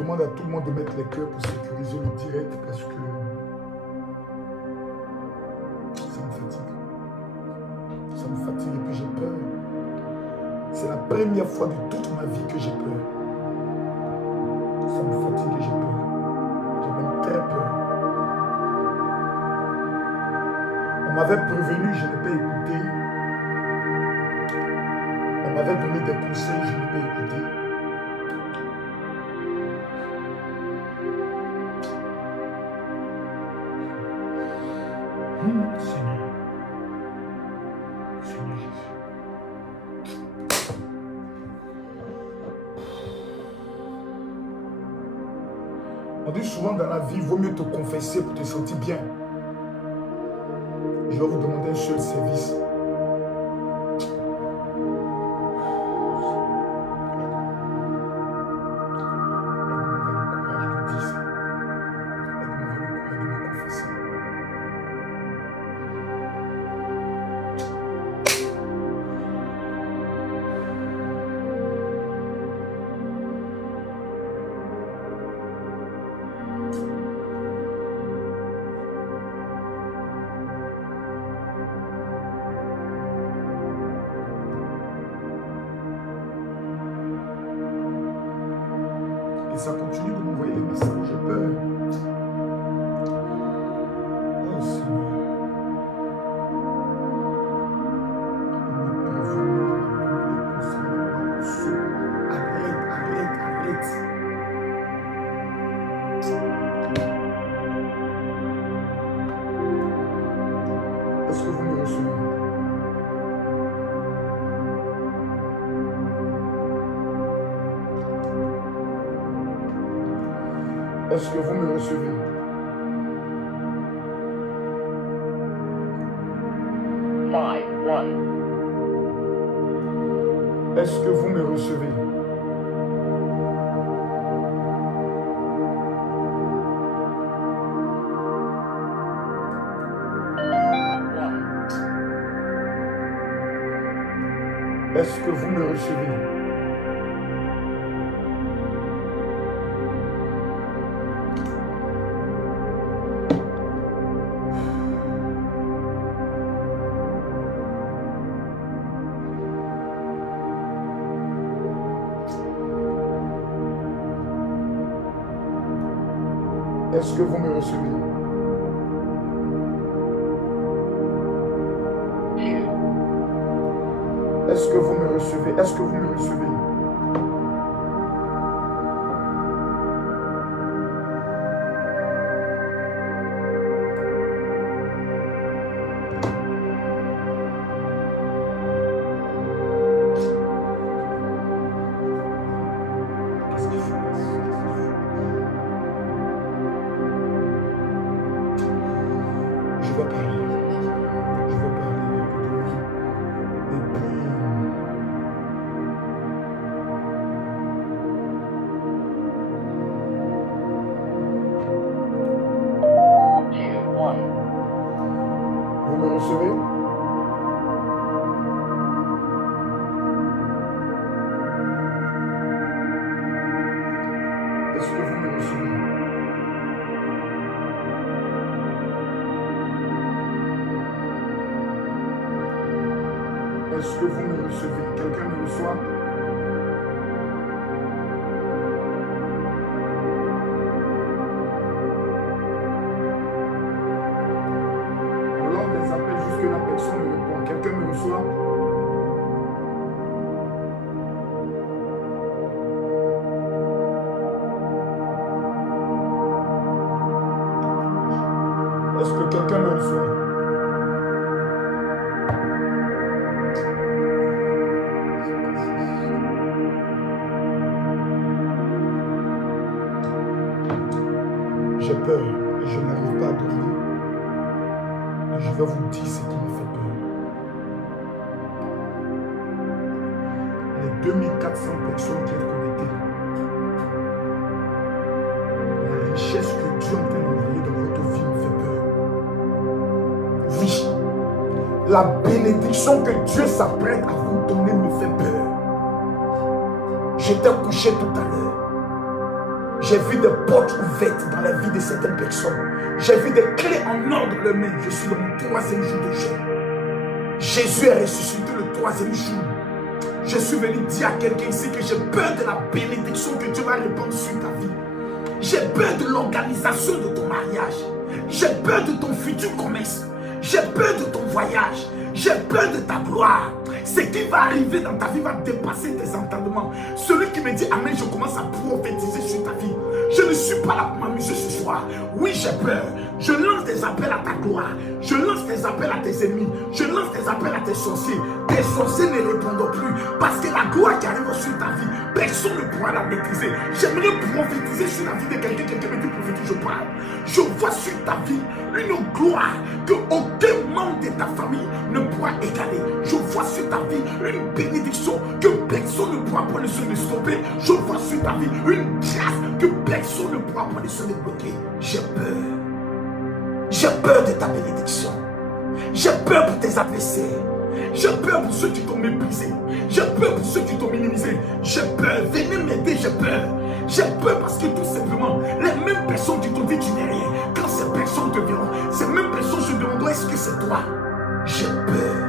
demande à tout le monde de mettre les cœurs pour sécuriser le direct parce que ça me fatigue. Ça me fatigue et puis j'ai peur. C'est la première fois de toute ma vie que j'ai peur. Ça me fatigue et j'ai peur. J'ai même très peur. On m'avait prévenu, je n'ai pas écouté. On m'avait donné des conseils, je n'ai pas écouté. Seigneur. Seigneur Jésus. On dit souvent dans la vie, il vaut mieux te confesser pour te sentir bien. Je vais vous demander un seul service. Et ça continue de m'envoyer les messages, j'ai peur. Oh Seigneur. Arrête. Est-ce que vous me recevez? Est-ce que vous me recevez? Est-ce que vous me recevez? Est-ce que vous me recevez? Est-ce que vous me recevez? Est-ce que vous me recevez? Est-ce que vous me recevez? Qu'est-ce qu'il faut? Je vais parler. Je vais parler. Et puis, vous me recevez? Est-ce que vous me recevez? Est-ce que vous me recevez? Quelqu'un me reçoit? On lance des appels jusque la personne me répond. Quelqu'un me reçoit? Est-ce que quelqu'un me reçoit? J'ai peur et je n'arrive pas à dormir. Et je vais vous dire ce qui me fait peur. Les 2400 personnes qui sont connectées, la richesse que Dieu est en train d'envoyer dans votre vie me fait peur. Oui, la bénédiction que Dieu s'apprête à vous donner me fait peur. J'étais couché tout à l'heure. J'ai vu des portes ouvertes dans la vie de certaines personnes. J'ai vu des clés en ordre dans les mains. Je suis dans mon 3e jour de jeûne. Jésus est ressuscité le 3e jour. Je suis venu dire à quelqu'un ici que j'ai peur de la bénédiction que Dieu va répandre sur ta vie. J'ai peur de l'organisation de ton mariage. J'ai peur de ton futur commerce. J'ai peur de ton voyage. J'ai peur de ta gloire. Ce qui va arriver dans ta vie va dépasser tes entendements. Celui qui me dit Amen, je commence à prophétiser sur ta vie. Je ne suis pas là pour m'amuser ce soir. Oui, j'ai peur. Je lance des appels à ta gloire. Je lance des appels à tes ennemis. Je lance des appels à tes sorciers. Tes sorciers ne répondront plus. Parce que la gloire qui arrive sur ta vie, personne ne pourra la maîtriser. J'aimerais prophétiser sur la vie de quelqu'un. Quelqu'un me dit prophétiser, je parle. Je vois sur ta vie une gloire que aucun membre de ta famille ne pourra égaler. Je vois sur ta vie une bénédiction que personne ne pourra prendre sur le stopper. Je vois sur ta vie une grâce que personne ne pourra prendre sur le bloquer. J'ai peur. J'ai peur de ta bénédiction. J'ai peur pour tes adversaires. J'ai peur pour ceux qui t'ont méprisé. J'ai peur pour ceux qui t'ont minimisé. J'ai peur. Venez m'aider, j'ai peur. J'ai peur parce que tout simplement, les mêmes personnes qui t'ont dit tu n'es rien, quand ces personnes te verront, ces mêmes personnes se demanderont est-ce que c'est toi? J'ai peur.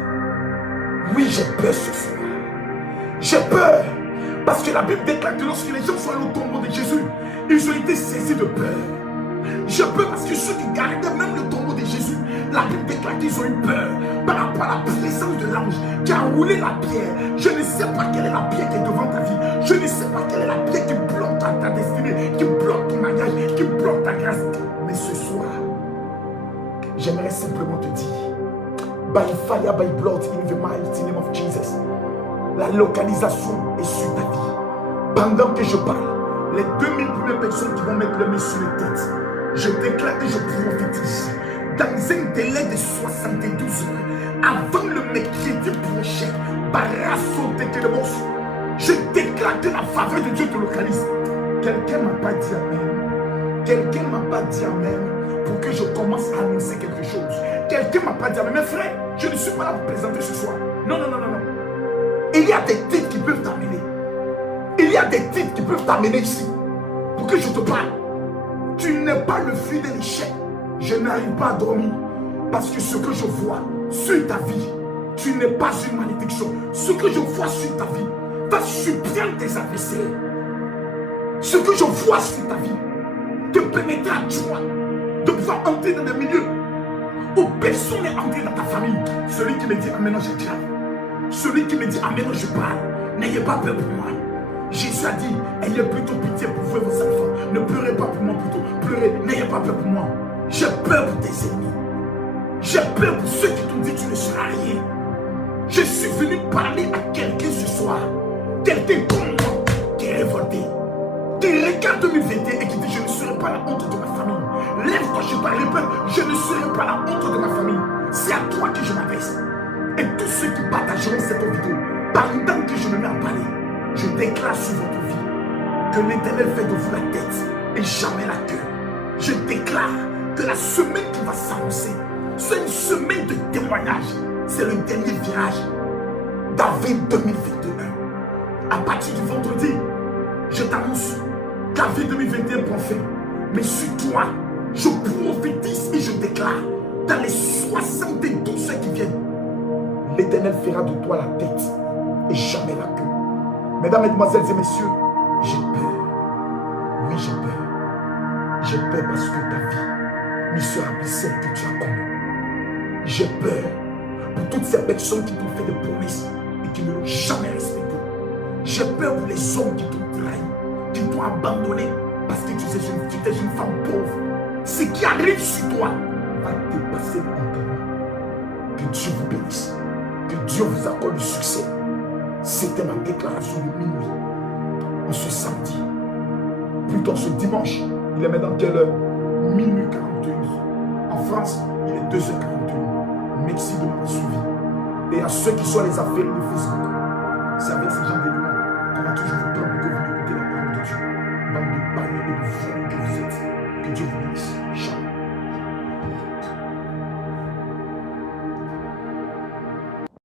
Oui, j'ai peur ce soir. J'ai peur parce que la Bible déclare que lorsque les gens sont allés au tombeau de Jésus, ils ont été saisis de peur. J'ai peur parce que ceux qui gardaient même le tombeau de Jésus, la Bible déclare qu'ils ont eu peur par rapport à la présence de l'ange qui a roulé la pierre. Je ne sais pas quelle est la pierre qui est devant ta vie. Je ne sais pas quelle est la pierre qui bloque ta destinée, qui bloque ton mariage, qui bloque ta grâce. Mais ce soir, j'aimerais simplement te dire, by fire, by blood, in the mighty name of Jesus, la localisation est sur ta vie. Pendant que je parle, les 2000 premières personnes qui vont mettre le main sur les têtes, je déclare et je prophétise dans un délai de 72 heures avant le mercredi prochain, je déclare que la faveur de Dieu te localise. Quelqu'un ne m'a pas dit Amen. Quelqu'un ne m'a pas dit Amen pour que je commence à annoncer quelque chose. Quelqu'un ne m'a pas dit Amen. Mais frère, je ne suis pas là pour présenter ce soir. Non, non, non, non, non. Il y a des titres qui peuvent t'amener. Il y a des titres qui peuvent t'amener ici pour que je te parle. Tu n'es pas le fruit de l'échec. Je n'arrive pas à dormir parce que ce que je vois sur ta vie, tu n'es pas une malédiction. Ce que je vois sur ta vie va surprendre tes adversaires. Ce que je vois sur ta vie te permettra à toi de pouvoir entrer dans des milieux où personne n'est entré dans ta famille. Celui qui me dit Amen, je grave. Celui qui me dit Amen, je parle. N'ayez pas peur pour moi. Jésus a dit, ayez plutôt pitié pour vous et vos enfants. Ne pleurez pas pour moi plutôt. Pleurez, n'ayez pas peur pour moi. J'ai peur pour tes ennemis. J'ai peur pour ceux qui t'ont dit tu ne seras rien. Je suis venu parler à quelqu'un ce soir. Quelqu'un comme moi qui est révolté. Qui regarde 2021 et qui dit je ne serai pas la honte de ma famille. Lève-toi, je parle peur. Je ne serai pas la honte de ma famille. C'est à toi que je m'adresse. Et tous ceux qui partageront cette vidéo, pendant que je me mets à parler, je déclare sur votre vie que l'Éternel fait de vous la tête et jamais la queue. Je déclare que la semaine qui va s'annoncer, c'est une semaine de témoignage. C'est le dernier virage d'avril 2021. À partir du vendredi, je t'annonce qu'avril 2021 prend fin. Mais sur toi, je prophétise et je déclare dans les 72 heures qui viennent, l'Éternel fera de toi la tête et jamais la queue. Mesdames, mesdemoiselles et messieurs, j'ai peur. Oui, j'ai peur. J'ai peur parce que ta vie ne sera plus celle que tu as connue. J'ai peur pour toutes ces personnes qui t'ont fait des promesses et qui ne l'ont jamais respectées. J'ai peur pour les hommes qui t'ont trahi, qui t'ont abandonné parce que tu étais une femme pauvre. Ce qui arrive sur toi va dépasser l'entendement. Que Dieu vous bénisse. Que Dieu vous accorde le succès. C'était ma déclaration de minuit. En ce samedi. Plutôt ce dimanche. Il est maintenant quelle heure? Minuit 41. En France, il est 2h41. Merci de m'avoir suivi. Et à ceux qui sont les affaires de Facebook, c'est avec ces gens d'éléments qu'on va toujours vous prendre que vous écoutez la parole de Dieu. Bande de parler et de vous que vous êtes. Que Dieu vous bénisse.